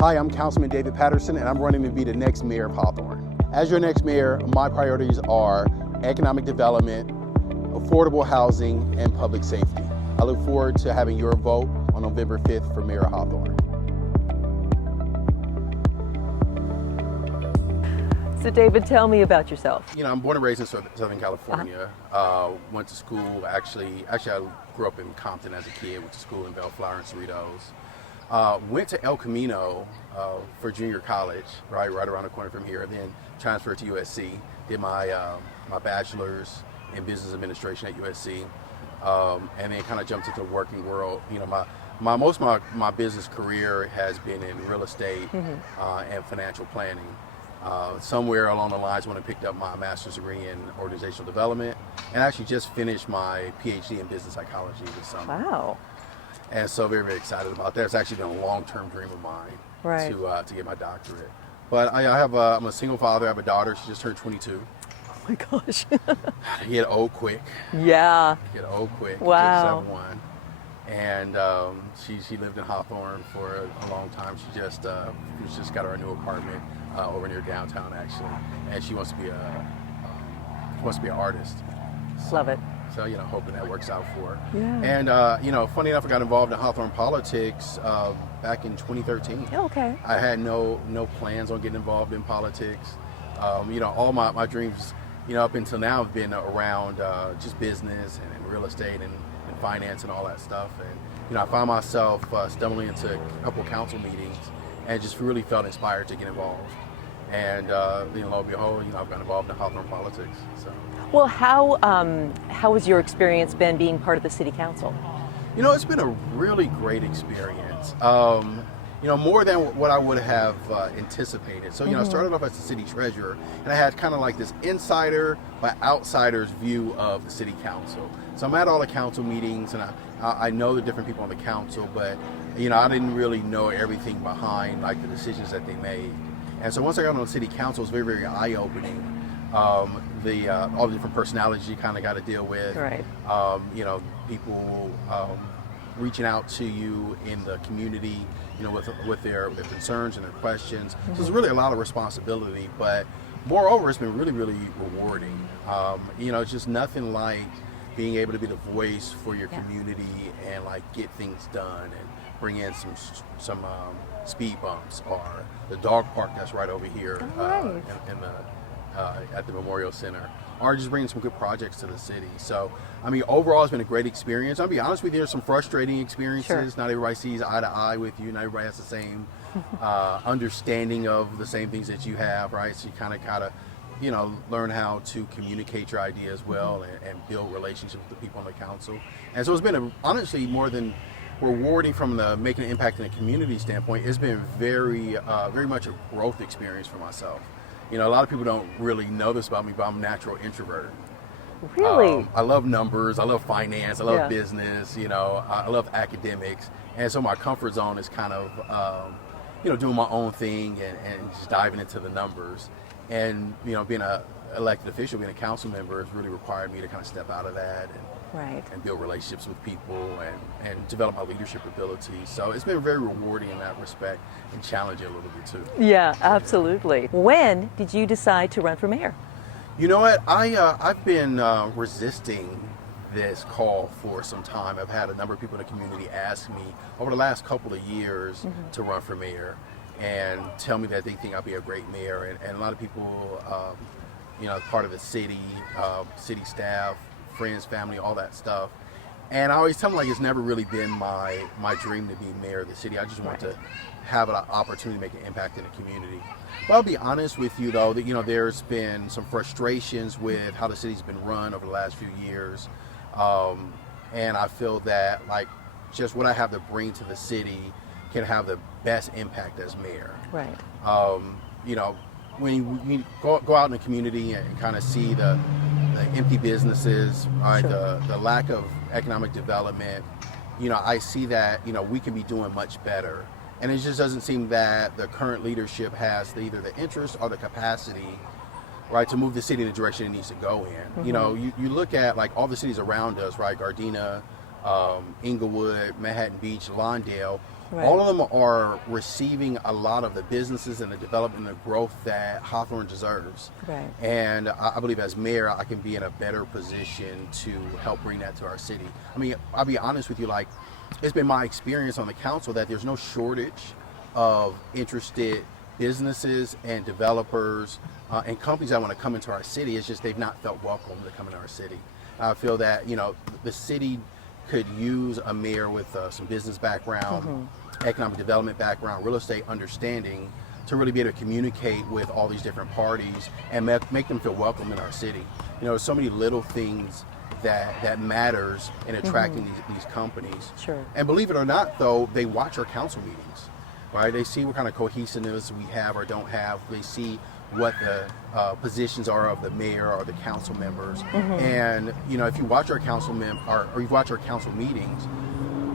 Hi, I'm Councilman David Patterson, and I'm running to be the next mayor of Hawthorne. As your next mayor, my priorities are economic development, affordable housing, and public safety. I look forward to having your vote on November 5th for Mayor of Hawthorne. So David, tell me about yourself. You know, I'm born and raised in Southern California. Went to school, actually I grew up in Compton as a kid, went to school in Bellflower and Cerritos. Went to El Camino for junior college, right around the corner from here, then transferred to USC, did my bachelor's in business administration at USC, and then kind of jumped into the working world. You know, most of my business career has been in real estate and financial planning. Somewhere along the lines when I picked up my master's degree in organizational development, and actually just finished my PhD in business psychology this summer. Wow. And so very, very excited about that. It's actually been a long-term dream of mine to get my doctorate. But I'm a single father. I have a daughter. She just turned 22. Oh my gosh. You get old quick. Yeah. You get old quick. Wow. 7'1". And she lived in Hawthorne for a long time. She just got her a new apartment over near downtown, actually, and she wants to be an artist. Love it. So, you know, hoping that works out for her. Yeah. And you know, funny enough, I got involved in Hawthorne politics back in 2013. Okay. I had no plans on getting involved in politics. You know, all my dreams, you know, up until now have been around just business and real estate and finance and all that stuff. And you know, I found myself stumbling into a couple of council meetings and just really felt inspired to get involved. And you know, lo and behold, you know, I've got involved in Hawthorne politics. So. Well, how has your experience been being part of the city council? You know, it's been a really great experience. You know, more than what I would have anticipated. So, you know, I started off as the city treasurer, and I had kind of like this insider but outsider's view of the city council. So I'm at all the council meetings, and I know the different people on the council, but, you know, I didn't really know everything behind, like, the decisions that they made. And so once I got on the city council, it was very, very eye-opening. All the different personalities you kind of got to deal with. Right. You know, people reaching out to you in the community, you know, with their concerns and their questions. So there's really a lot of responsibility, but moreover, it's been really, really rewarding. You know, it's just nothing like being able to be the voice for your community and like get things done and bring in some speed bumps, or the dog park that's right over here at the Memorial Center, or just bringing some good projects to the city. So, I mean, overall, it's been a great experience. I'll be honest with you, there's some frustrating experiences. Sure. Not everybody sees eye to eye with you. Not everybody has the same understanding of the same things that you have, right? So you kind of gotta, you know, learn how to communicate your ideas well and build relationships with the people on the council. And so it's been honestly more than rewarding from the making an impact in a community standpoint. It's been very much a growth experience for myself. You know, a lot of people don't really know this about me, but I'm a natural introvert. Really? I love numbers, I love finance, I love business, you know, I love academics. And so my comfort zone is kind of, you know, doing my own thing and just diving into the numbers. And, you know, being an elected official, being a council member has really required me to kind of step out of that and build relationships with people and develop my leadership abilities. So it's been very rewarding in that respect and challenging a little bit too. Yeah, absolutely. When did you decide to run for mayor? You know what? I've been resisting this call for some time. I've had a number of people in the community ask me over the last couple of years to run for mayor and tell me that they think I'll be a great mayor. And a lot of people, you know, part of the city, city staff, friends, family, all that stuff. And I always tell them, like, it's never really been my dream to be mayor of the city. I just want to have an opportunity to make an impact in the community. But I'll be honest with you, though, that, you know, there's been some frustrations with how the city's been run over the last few years. And I feel that, like, just what I have to bring to the city can have the best impact as mayor. Right. You know, when you go out in the community and kind of see the empty businesses, right, the lack of economic development, you know, I see that, you know, we can be doing much better. And it just doesn't seem that the current leadership has either the interest or the capacity, right, to move the city in the direction it needs to go in. You know, you look at like all the cities around us, right, Gardena, Inglewood, Manhattan Beach, Lawndale, Right. All of them are receiving a lot of the businesses and the development and the growth that Hawthorne deserves. Right. And I believe as mayor, I can be in a better position to help bring that to our city. I mean, I'll be honest with you, like, it's been my experience on the council that there's no shortage of interested businesses and developers and companies that want to come into our city. It's just they've not felt welcome to come into our city. I feel that, the city could use a mayor with some business background, economic development background, real estate understanding to really be able to communicate with all these different parties and make them feel welcome in our city. There's so many little things that matters in attracting these companies. Sure. And believe it or not, though, they watch our council meetings, right? They see what kind of cohesiveness we have or don't have. They see what the positions are of the mayor or the council members. And if you watch our or you watch our council meetings,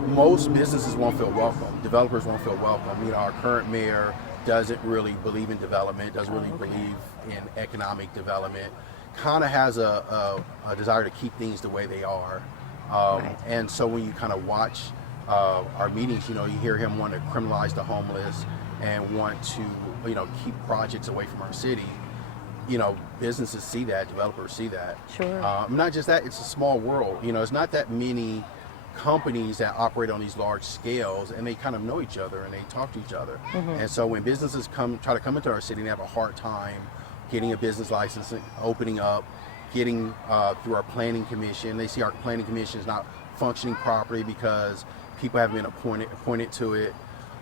most businesses won't feel welcome. Developers won't feel welcome. Our current mayor doesn't really believe in development, doesn't really believe in economic development, kind of has a desire to keep things the way they are. Right. And so when you kind of watch our meetings, you hear him want to criminalize the homeless and want to, keep projects away from our city. Businesses see that, developers see that. Sure. Not just that, it's a small world. It's not that many companies that operate on these large scales, and they kind of know each other and they talk to each other. And so when businesses try to come into our city and they have a hard time getting a business license, opening up, getting through our planning commission, they see our planning commission is not functioning properly because people haven't been appointed to it.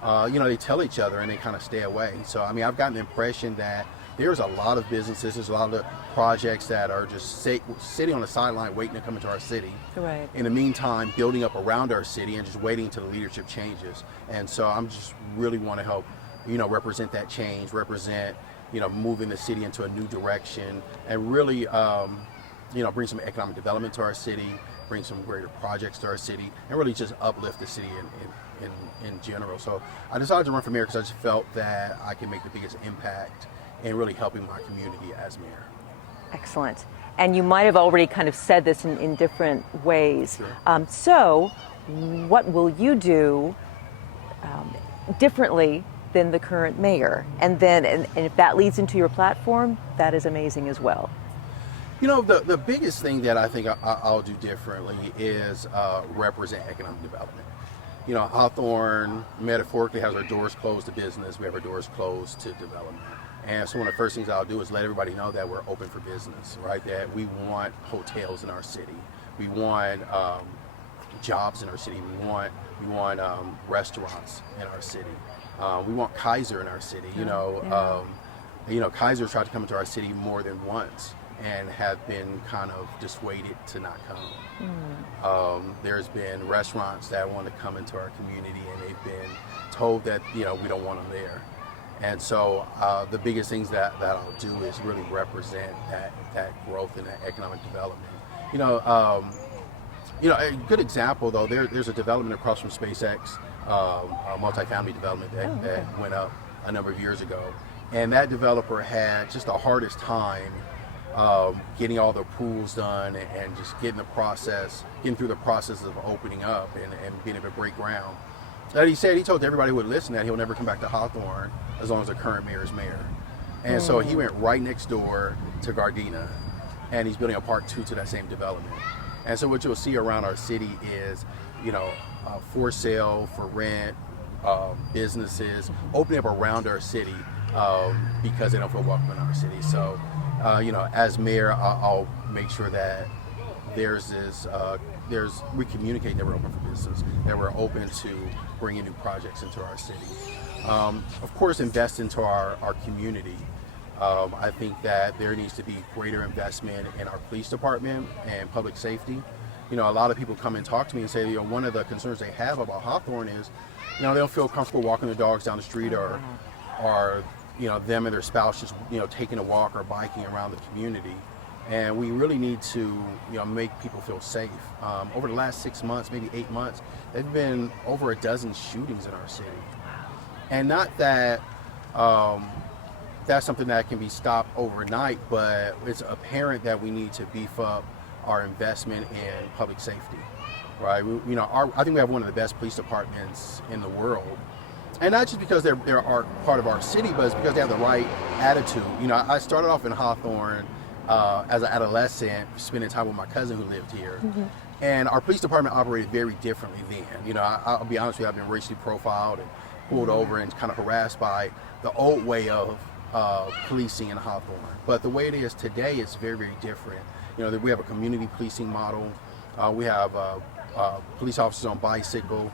They tell each other and they kind of stay away. So, I've gotten the impression that there's a lot of businesses, there's a lot of projects that are just sitting on the sideline waiting to come into our city. Right. In the meantime, building up around our city and just waiting until the leadership changes. And so I'm just really want to help, represent that change, moving the city into a new direction and really, bring some economic development to our city, bring some greater projects to our city, and really just uplift the city in general. So I decided to run for mayor because I just felt that I can make the biggest impact in really helping my community as mayor. Excellent. And you might have already kind of said this in different ways. Sure. So what will you do differently than the current mayor? And if that leads into your platform, that is amazing as well. The biggest thing that I think I'll do differently is represent economic development. Hawthorne metaphorically has our doors closed to business. We have our doors closed to development. And so one of the first things I'll do is let everybody know that we're open for business, right? That we want hotels in our city. We want jobs in our city. We want restaurants in our city. We want Kaiser in our city. Kaiser tried to come into our city more than once and have been kind of dissuaded to not come. There's been restaurants that want to come into our community and they've been told that we don't want them there. And so the biggest things that I'll do is really represent that growth and that economic development. A good example though, there's a development across from SpaceX, a multifamily development that went up a number of years ago. And that developer had just the hardest time getting all the approvals done and just getting through the process of opening up and being able to break ground. That he told everybody who would listen that he'll never come back to Hawthorne as long as the current mayor is mayor. And so he went right next door to Gardena, and he's building a part 2 to that same development. And so what you'll see around our city is, for sale, for rent, businesses opening up around our city because they don't feel welcome in our city. So, as mayor, I'll make sure that we communicate that we're open for business, that we're open to bringing new projects into our city. Of course, invest into our community. I think that there needs to be greater investment in our police department and public safety. A lot of people come and talk to me and say, one of the concerns they have about Hawthorne is, they don't feel comfortable walking their dogs down the street or them and their spouse just, taking a walk or biking around the community. And we really need to, make people feel safe. Over the last 6 months, maybe 8 months, there have been over a dozen shootings in our city. And not that that's something that can be stopped overnight, but it's apparent that we need to beef up our investment in public safety. right? I think we have one of the best police departments in the world. And not just because they're part of our city, but it's because they have the right attitude. I started off in Hawthorne as an adolescent, spending time with my cousin who lived here. And our police department operated very differently then. I'll be honest with you, I've been racially profiled and pulled over and kind of harassed by the old way of policing in Hawthorne. But the way it is today, it's very, very different. We have a community policing model. We have police officers on bicycle.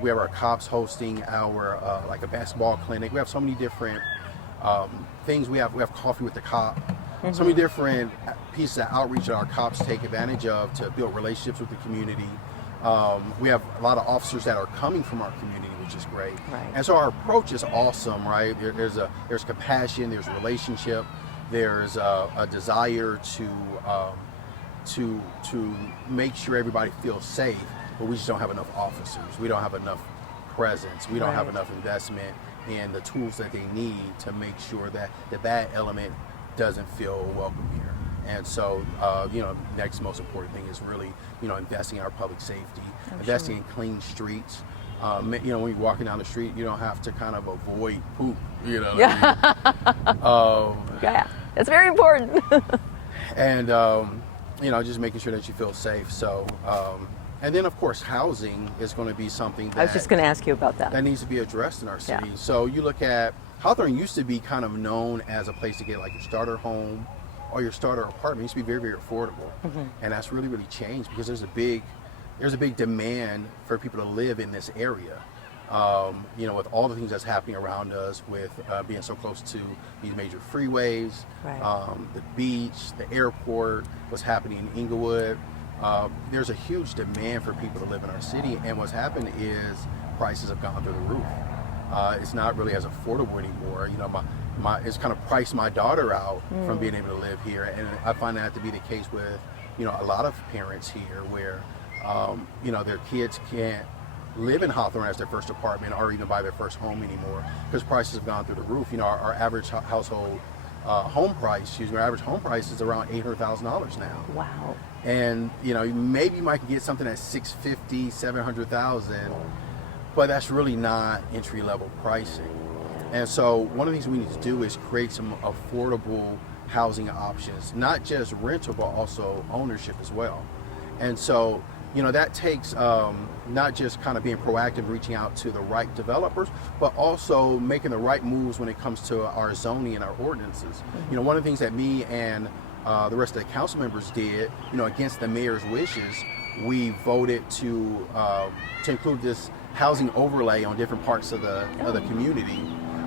We have our cops hosting our like a basketball clinic. We have so many different things. We have coffee with the cop. So many different pieces of outreach that our cops take advantage of to build relationships with the community. We have a lot of officers that are coming from our community, which is great. Right. And so our approach is awesome, right? There's compassion, there's relationship, there's a desire to make sure everybody feels safe, but we just don't have enough officers. We don't have enough presence. We don't have enough investment in the tools that they need to make sure that the bad element doesn't feel welcome here. And so, next most important thing is really, investing in our public safety, investing in clean streets. When you're walking down the street, you don't have to kind of avoid poop, Yeah, that's very important. And, just making sure that you feel safe. So, and then, of course, housing is going to be something that I was just going to ask you about that. That needs to be addressed in our city. Yeah. So you look at Hawthorne used to be kind of known as a place to get like your starter home or your starter apartment. It used to be very, very affordable, and that's really, really changed because there's a big demand for people to live in this area. With all the things that's happening around us, with being so close to these major freeways, the beach, the airport, what's happening in Inglewood. There's a huge demand for people to live in our city, and what's happened is prices have gone through the roof. It's not really as affordable anymore. It's kind of priced my daughter out from being able to live here, and I find that to be the case with a lot of parents here, where their kids can't live in Hawthorne as their first apartment or even buy their first home anymore because prices have gone through the roof. Our average household home price is around $800,000 now. Wow. And maybe you might get something at $650,000, $700,000, but that's really not entry level pricing. And so one of the things we need to do is create some affordable housing options, not just rental, but also ownership as well. And so that takes not just kind of being proactive, reaching out to the right developers, but also making the right moves when it comes to our zoning and our ordinances. One of the things that me and the rest of the council members did, against the mayor's wishes, we voted to include this housing overlay on different parts of the community,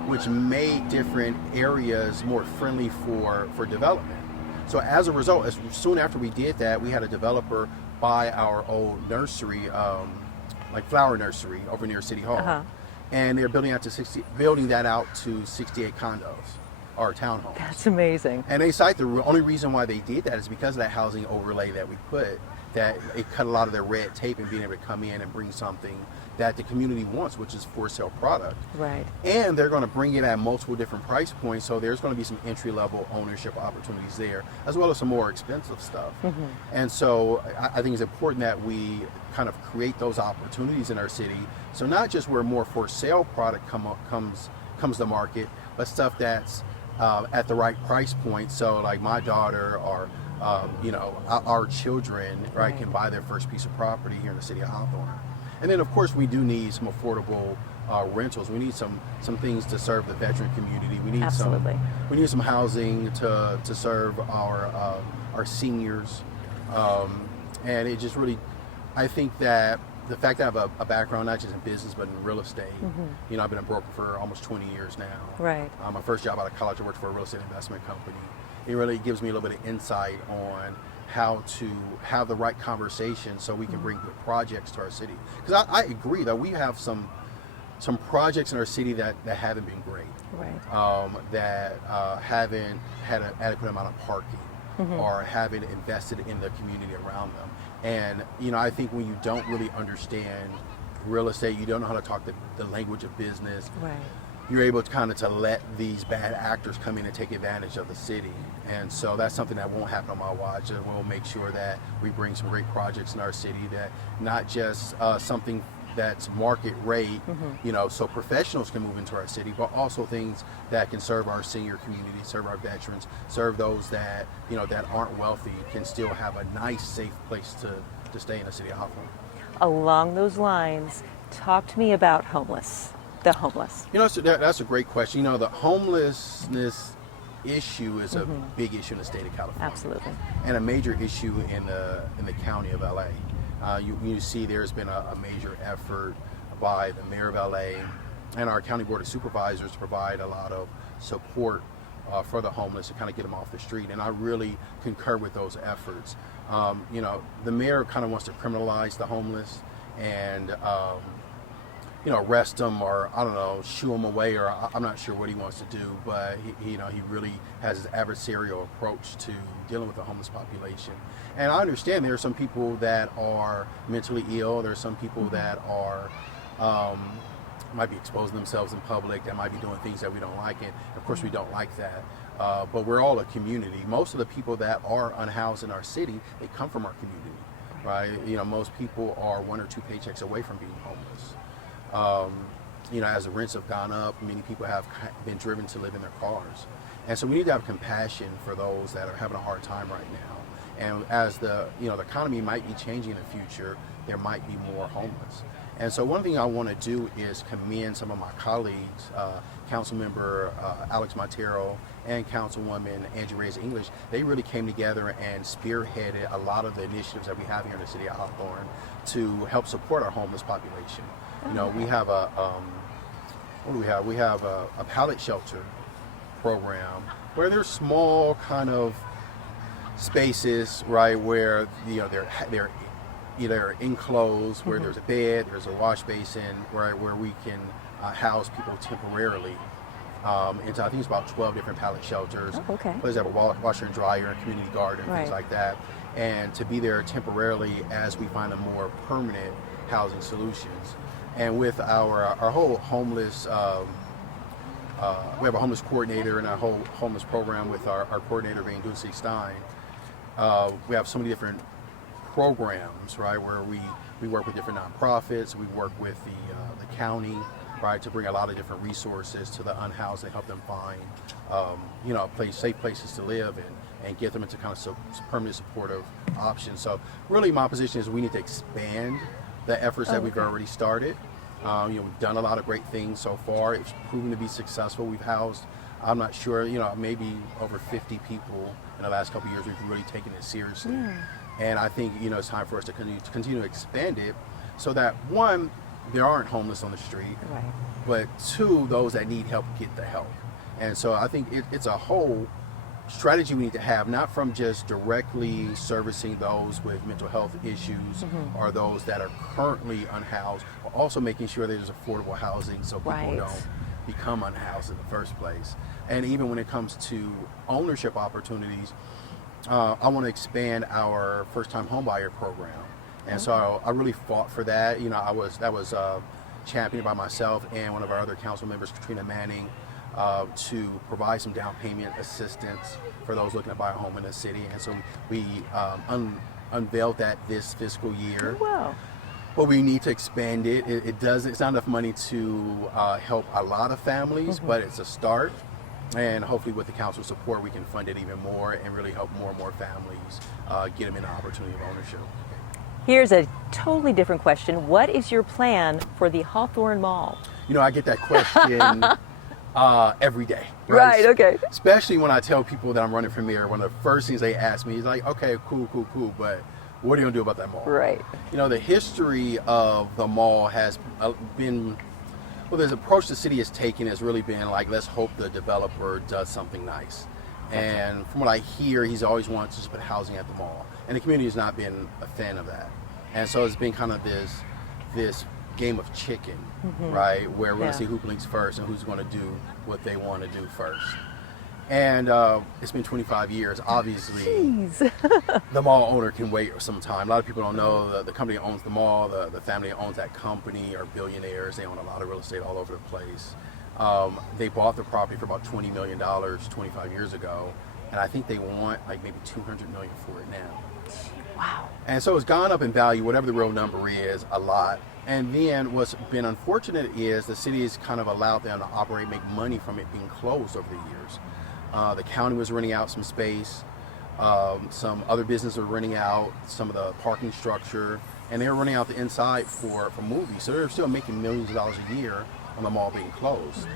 which made different areas more friendly for development. So as a result, as soon after we did that, we had a developer buy our old nursery, like flower nursery over near City Hall, and they're building that out to 68 condos or townhomes. That's amazing. And they cite the only reason why they did that is because of that housing overlay that we put, that it cut a lot of their red tape and being able to come in and bring something that the community wants, which is for sale product. Right. And they're going to bring it at multiple different price points, so there's going to be some entry-level ownership opportunities there, as well as some more expensive stuff. And so I think it's important that we kind of create those opportunities in our city, so not just where more for sale product comes to market, but stuff that's at the right price point, so like my daughter or our children, right, can buy their first piece of property here in the city of Hawthorne. And then, of course, we do need some affordable rentals. We need some things to serve the veteran community. We need some housing to serve our seniors. And it just really, I think that the fact that I have a background not just in business but in real estate. I've been a broker for almost 20 years now. Right. My first job out of college, I worked for a real estate investment company. It really gives me a little bit of insight on how to have the right conversation so we can bring good projects to our city. Because I agree that we have some projects in our city that haven't been great, right? That haven't had an adequate amount of parking, or haven't invested in the community around them. And I think when you don't really understand real estate, you don't know how to talk the language of business. Right. you're able to kind of to let these bad actors come in and take advantage of the city. And so that's something that won't happen on my watch. And we'll make sure that we bring some great projects in our city that not just something that's market rate, so professionals can move into our city, but also things that can serve our senior community, serve our veterans, serve those that, that aren't wealthy, can still have a nice, safe place to stay in the city of Hawthorne. Along those lines, talk to me about the homeless. So that's a great question. The homelessness issue is a big issue in the state of California. Absolutely. And a major issue in the county of LA. You see there's been a major effort by the Mayor of LA and our County Board of Supervisors to provide a lot of support for the homeless to kind of get them off the street. And I really concur with those efforts. The mayor kind of wants to criminalize the homeless and, arrest them or, I don't know, shoo them away, or I'm not sure what he wants to do, but he really has his adversarial approach to dealing with the homeless population. And I understand there are some people that are mentally ill. There are some people that are might be exposing themselves in public, that might be doing things that we don't like, and of course we don't like that. But we're all a community. Most of the people that are unhoused in our city, they come from our community, right? Most people are 1 or 2 paychecks away from being homeless. As the rents have gone up, many people have been driven to live in their cars. And so we need to have compassion for those that are having a hard time right now. And as the economy might be changing in the future, there might be more homeless. And so one thing I want to do is commend some of my colleagues, Councilmember Alex Montero and Councilwoman Angie Reyes English. They really came together and spearheaded a lot of the initiatives that we have here in the city of Hawthorne to help support our homeless population. We have we have a pallet shelter program where there's small kind of spaces, right, where they're either enclosed, where there's a bed, there's a wash basin, right, where we can house people temporarily. And so I think it's about 12 different pallet shelters. Oh, okay. Places have a washer and dryer, and community garden, things like that. And to be there temporarily as we find a more permanent housing solutions. And with our whole homeless, we have a homeless coordinator and our whole homeless program with our coordinator being Dulce Stein. We have so many different programs, right, where we work with different nonprofits. We work with the county, right, to bring a lot of different resources to the unhoused and help them find, safe places to live and get them into kind of permanent supportive options. So really my position is we need to expand the efforts that we've already started. We've done a lot of great things so far. It's proven to be successful. We've housed, I'm not sure, maybe over 50 people in the last couple of years. We've really taken it seriously. And I think, it's time for us to continue to expand it so that, one, there aren't homeless on the street, but two, those that need help get the help. And so I think it's a whole strategy we need to have, not from just directly servicing those with mental health issues or those that are currently unhoused, but also making sure there's affordable housing so people don't become unhoused in the first place. And even when it comes to ownership opportunities, I want to expand our first-time homebuyer program. And so I really fought for that. That was championed by myself and one of our other council members, Katrina Manning, to provide some down payment assistance for those looking to buy a home in the city. And so we unveiled that this fiscal year. Wow. But we need to expand it. It's not enough money to help a lot of families, but it's a start. And hopefully with the council support, we can fund it even more and really help more and more families get them in the opportunity of ownership. Here's a totally different question. What is your plan for the Hawthorne Mall? I get that question every day. Right, okay. Especially when I tell people that I'm running for mayor, one of the first things they ask me is like, okay, cool, but what are you going to do about that mall? Right. The history of the mall has been, this approach the city has taken has really been like, let's hope the developer does something nice. And from what I hear, he's always wanted to just put housing at the mall. And the community has not been a fan of that. And so it's been kind of this game of chicken, right? Where we're going to see who blinks first and who's going to do what they want to do first. And it's been 25 years. Obviously, the mall owner can wait some time. A lot of people don't know the company that owns the mall, the family that owns that company are billionaires. They own a lot of real estate all over the place. They bought the property for about $20 million 25 years ago, and I think they want like maybe $200 million for it now. Wow. And so it's gone up in value, whatever the real number is, a lot. And then what's been unfortunate is the city has kind of allowed them to operate, make money from it being closed over the years. The county was renting out some space. Some other businesses are renting out some of the parking structure, and they're renting out the inside for movies. So they're still making millions of dollars a year on the mall being closed.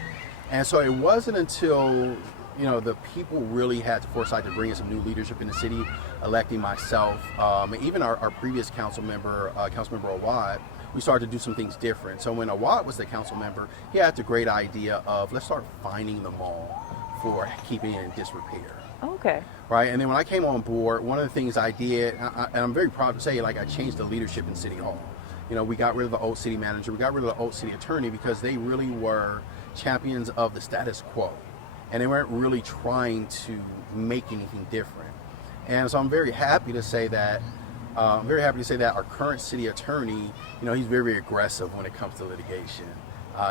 And so it wasn't until the people really had the foresight to bring in some new leadership in the city, electing myself, and even our previous council member Awad, we started to do some things different. So when Awad was the council member, he had the great idea of let's start fining the mall for keeping it in disrepair. Okay. Right, and then when I came on board, one of the things I did, and I'm very proud to say, like I changed the leadership in City Hall. We got rid of the old city manager, we got rid of the old city attorney because they really were champions of the status quo. And they weren't really trying to make anything different. And so I'm very happy to say that our current city attorney, he's very, very aggressive when it comes to litigation.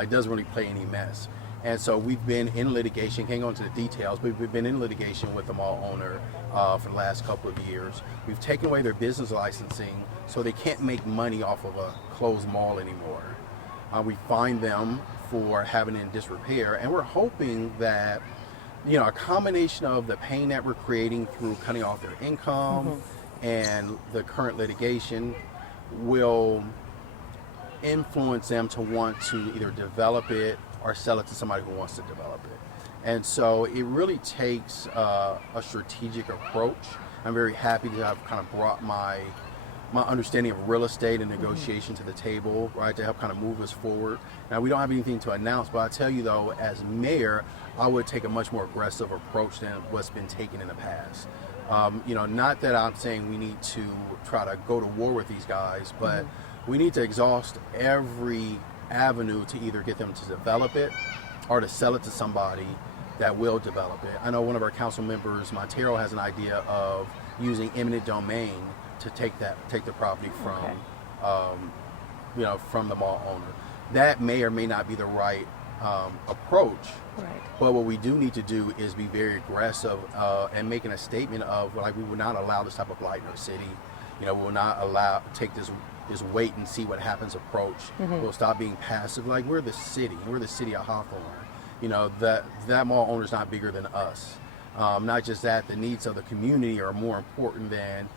It doesn't really play any mess. And so we've been in litigation, can't go into the details, but we've been in litigation with the mall owner for the last couple of years. We've taken away their business licensing so they can't make money off of a closed mall anymore. We fined them for having it in disrepair, and we're hoping that a combination of the pain that we're creating through cutting off their income and the current litigation will influence them to want to either develop it or sell it to somebody who wants to develop it. And so it really takes a strategic approach. I'm very happy to have kind of brought my understanding of real estate and negotiation to the table, right, to help kind of move us forward. Now, we don't have anything to announce, but I tell you though, as mayor, I would take a much more aggressive approach than what's been taken in the past. Not that I'm saying we need to try to go to war with these guys, but we need to exhaust every avenue to either get them to develop it or to sell it to somebody that will develop it. I know one of our council members, Montero, has an idea of using eminent domain to take the property from from the mall owner. That may or may not be the right approach. Right. But what we do need to do is be very aggressive and making a statement of like we will not allow this type of blight in our city. We will not take this wait and see what happens approach. We'll stop being passive. Like we're the city of Hawthorne. That mall owner is not bigger than us. Not just that, the needs of the community are more important than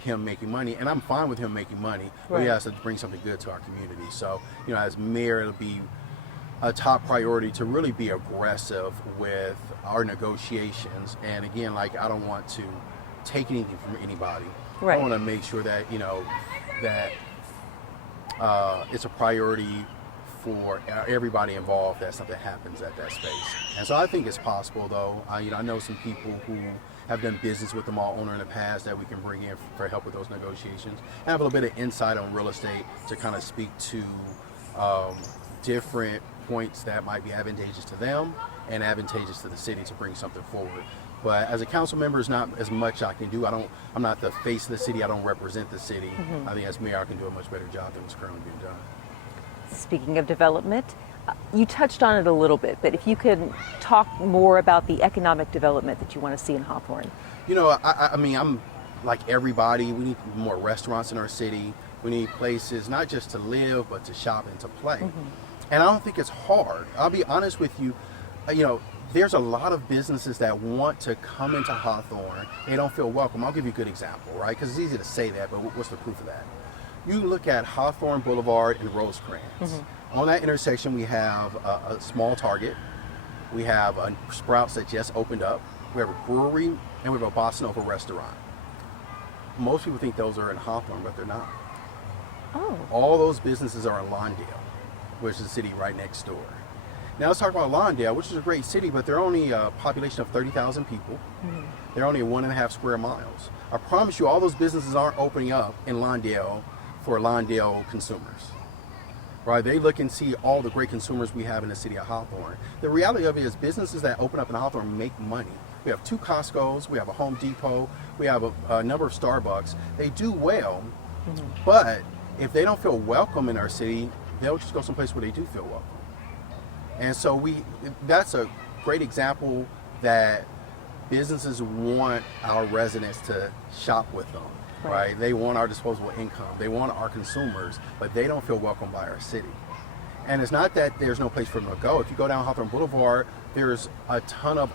him making money, and I'm fine with him making money, but he has to bring something good to our community. So, as mayor, it'll be a top priority to really be aggressive with our negotiations. And again, like I don't want to take anything from anybody. I want to make sure that that it's a priority for everybody involved that something happens at that space. And so I think it's possible, though. I know some people who have done business with the mall owner in the past that we can bring in for help with those negotiations. I have a little bit of insight on real estate to kind of speak to different points that might be advantageous to them and advantageous to the city to bring something forward. But as a council member, it's not as much I can do. I'm not the face of the city. I don't represent the city. I think as mayor, I can do a much better job than what's currently being done. Speaking of development, you touched on it a little bit, but if you could talk more about the economic development that you want to see in Hawthorne. I mean, I'm like everybody. We need more restaurants in our city. We need places not just to live, but to shop and to play. And I don't think it's hard. I'll be honest with you. There's a lot of businesses that want to come into Hawthorne. They don't feel welcome. I'll give you a good example, right? Because it's easy to say that, but what's the proof of that? You look at Hawthorne Boulevard and Rosecrans. On that intersection, we have a small Target. We have a Sprouts that just opened up. We have a brewery, and we have a Bossa Nova restaurant. Most people think those are in Hawthorne, but they're not. Oh. All those businesses are in Lawndale, which is a city right next door. Now let's talk about Lawndale, which is a great city, but they're only a population of 30,000 people. They're only 1.5 square miles. I promise you, all those businesses aren't opening up in Lawndale for Lawndale consumers. Right? They look and see all the great consumers we have in the city of Hawthorne. The reality of it is businesses that open up in Hawthorne make money. We have 2 Costco's, we have a Home Depot, we have a number of Starbucks. They do well, but if they don't feel welcome in our city, they'll just go someplace where they do feel welcome. And so that's a great example that businesses want our residents to shop with them, right? They want our disposable income. They want our consumers, but they don't feel welcomed by our city. And it's not that there's no place for them to go. If you go down Hawthorne Boulevard, there's a ton of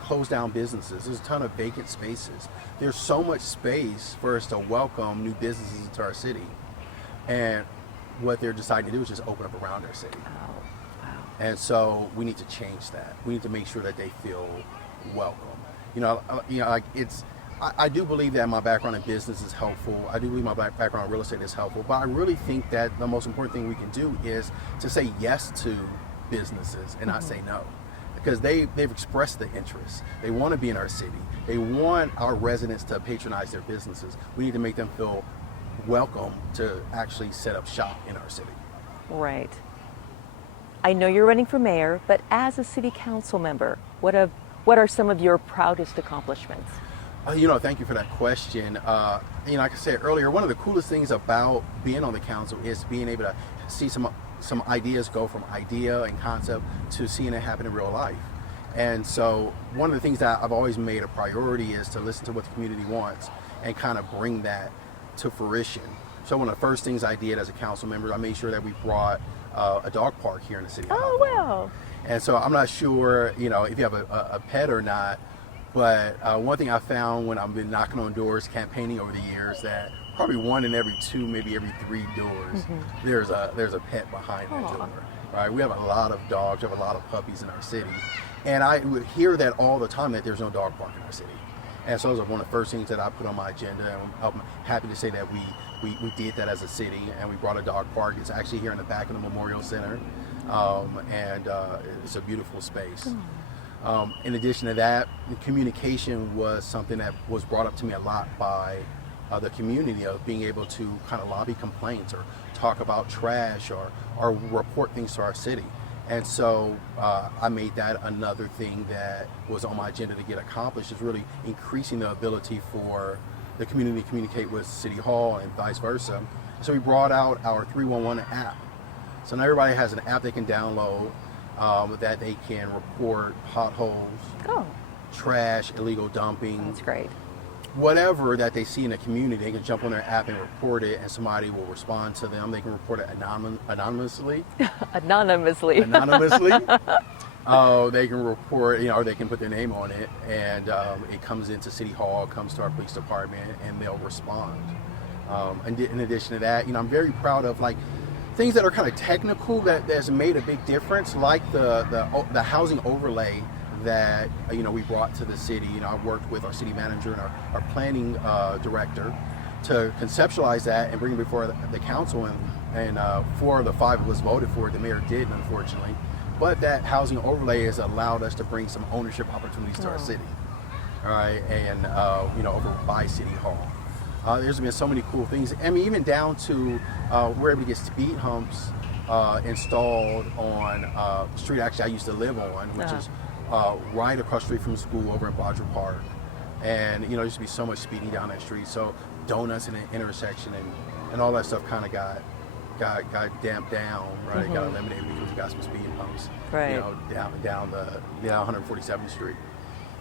closed down businesses. There's a ton of vacant spaces. There's so much space for us to welcome new businesses into our city. And what they're deciding to do is just open up around our city. Wow. And so we need to change that. We need to make sure that they feel welcome. Like I do believe that my background in business is helpful. I do believe my background in real estate is helpful. But I really think that the most important thing we can do is to say yes to businesses and not say no. Because they've expressed the interest. They want to be in our city. They want our residents to patronize their businesses. We need to make them feel welcome to actually set up shop in our city. Right. I know you're running for mayor, but as a city council member, what are some of your proudest accomplishments? Thank you for that question. Like I said earlier, one of the coolest things about being on the council is being able to see some ideas go from idea and concept to seeing it happen in real life. And so one of the things that I've always made a priority is to listen to what the community wants and kind of bring that to fruition. So one of the first things I did as a council member, I made sure that we brought a dog park here in the city of Hawthorne. Oh, wow. And so I'm not sure, if you have a pet or not, but one thing I found when I've been knocking on doors, campaigning over the years, that probably 1 in every 2, maybe every 3 doors, there's a pet behind that door. Right? We have a lot of dogs, we have a lot of puppies in our city, and I would hear that all the time, that there's no dog park in our city. And so it was one of the first things that I put on my agenda, and I'm happy to say that we did that as a city, and we brought a dog park. It's actually here in the back of the Memorial Center, and it's a beautiful space. In addition to that, communication was something that was brought up to me a lot by the community, of being able to kind of lobby complaints or talk about trash or report things to our city. And so I made that another thing that was on my agenda to get accomplished, is really increasing the ability for the community to communicate with City Hall and vice versa. So we brought out our 311 app. So now everybody has an app they can download that they can report potholes, trash, illegal dumping. That's great. Whatever that they see in the community, they can jump on their app and report it, and somebody will respond to them. They can report it anonymously. Anonymously. They can report, or they can put their name on it, and it comes into City Hall, comes to our police department, and they'll respond. And in addition to that, I'm very proud of things that are kind of technical that's made a big difference, like the housing overlay that we brought to the city. I worked with our city manager and our planning director to conceptualize that and bring it before the council, and 4 of the 5 of us voted for it. The mayor did, unfortunately, but that housing overlay has allowed us to bring some ownership opportunities to our city, all right, and over by City Hall. There's been so many cool things. I mean, even down to we're able to get speed humps installed on the street actually I used to live on, which is right across the street from the school over in Bodger Park. And there used to be so much speeding down that street. So donuts in the intersection and all that stuff kind of got damped down, right? It got eliminated because we got some speed humps, right? Down 147th Street.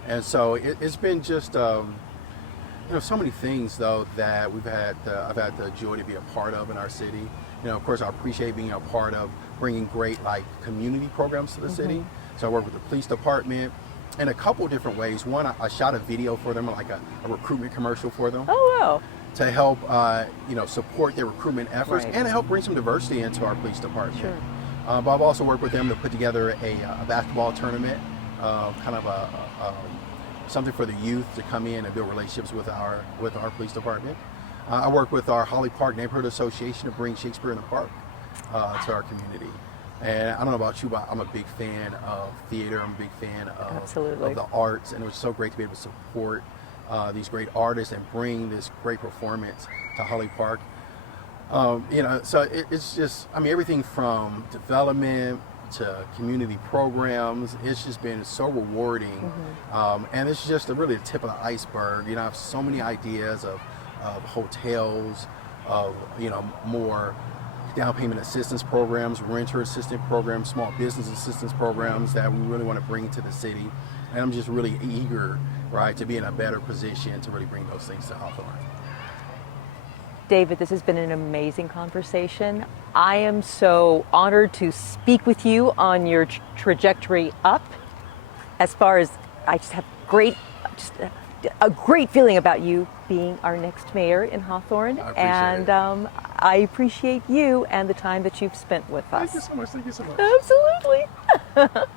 And so it's been just so many things though that I've had the joy to be a part of in our city. Of course, I appreciate being a part of bringing great community programs to the city. So I work with the police department in a couple different ways. One, I shot a video for them, like a recruitment commercial for them. Oh, wow. To help, support their recruitment efforts, and to help bring some diversity into our police department. Sure. But I've also worked with them to put together a basketball tournament, kind of something for the youth to come in and build relationships with our police department. I work with our Holly Park Neighborhood Association to bring Shakespeare in the Park to our community. And I don't know about you, but I'm a big fan of theater. I'm a big fan of the arts, and it was so great to be able to support these great artists and bring this great performance to Holly Park. So it's just, everything from development to community programs. It's just been so rewarding, and it's just really the tip of the iceberg. I have so many ideas of hotels, of more down payment assistance programs, renter assistance programs, small business assistance programs that we really want to bring to the city. And I'm just really eager, right, to be in a better position to really bring those things to Hawthorne. David, this has been an amazing conversation. I am so honored to speak with you on your trajectory up. As far as I just have a great feeling about you being our next mayor in Hawthorne. I appreciate you and the time that you've spent with us. Thank you so much. Thank you so much. Absolutely.